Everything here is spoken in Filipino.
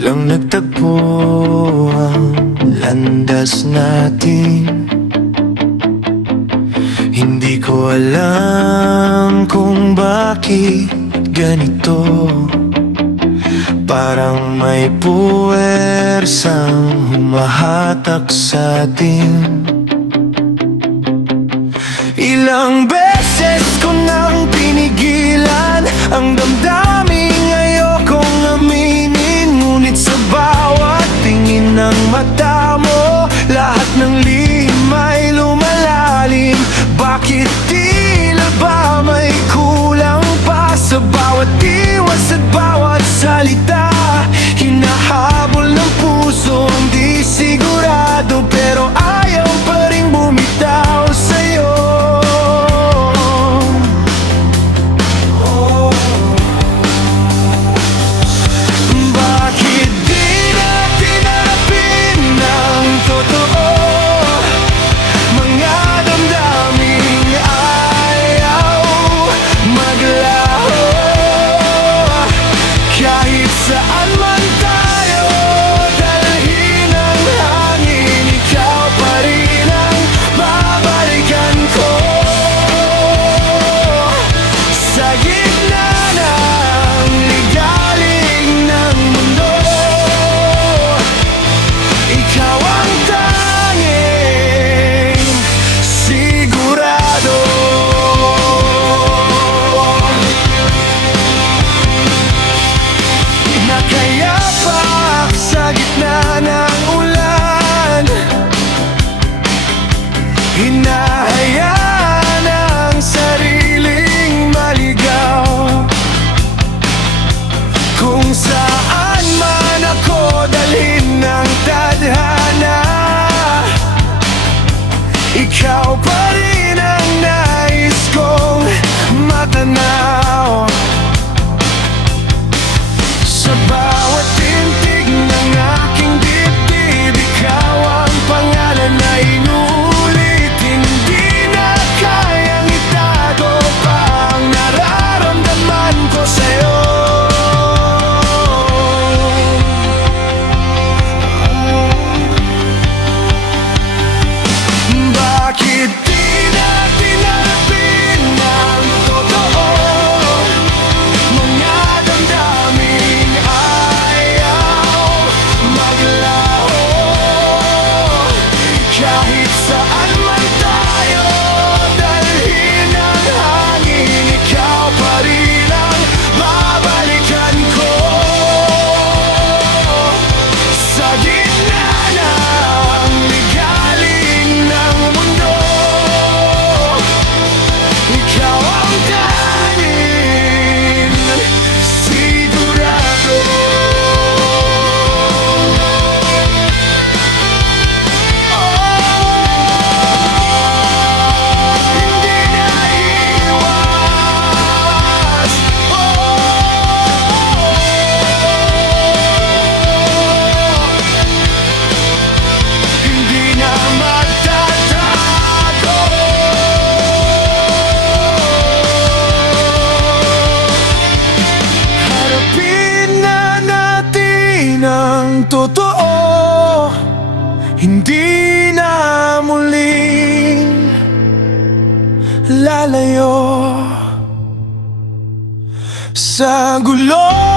Biglang nagtagpo ang landas natin. Hindi ko alam kung bakit ganito. Parang may puwersang humahatak sa atin. Ilang beses ko nang pinigilan ang damdaming ayokong aminin. Ngunit sa bawat tingin ng mata mo, lahat ng lihim ay lumalalim. Bakit tila ba may kulang pa sa bawat iwas at bawat salita? Hinahabol ng pusong di sigurado, pero ayaw pa rin bumitaw sa'yo. Bakit di natin harapin ng totoo mga damdaming ayaw maglaho? Kahit saan man tayo dalhin ang hangin, ikaw pa rin ang babalikan ko. Sa gitna ng ligalig ng mundo, ikaw ang tanging sigurado. Nakayapak sa gitna ng ulan, hinahayaan ang sariling maligaw. Kung saan man ako dalhin ng tadhana, ikaw pa rin ang nais kong matanaw. Sa bawat tintig ng aking dibdib, ikaw ang pangalan na inuulit. Hindi na kayang itago pa ang nararamdaman ko sa'yo. Bakit di natin harapin ang totoo? Mga damdaming ayaw maglaho. Kahit saan man tayo dalhin ang hangin, ikaw pa rin ang babalikan ko. Sa gitna ng ligalig ng mundo, ikaw ang tanging sigurado. Hindi na iiwas. Hindi na magtatago. Harapin na natin ang totoo, hindi na muling lalayo sa gulo.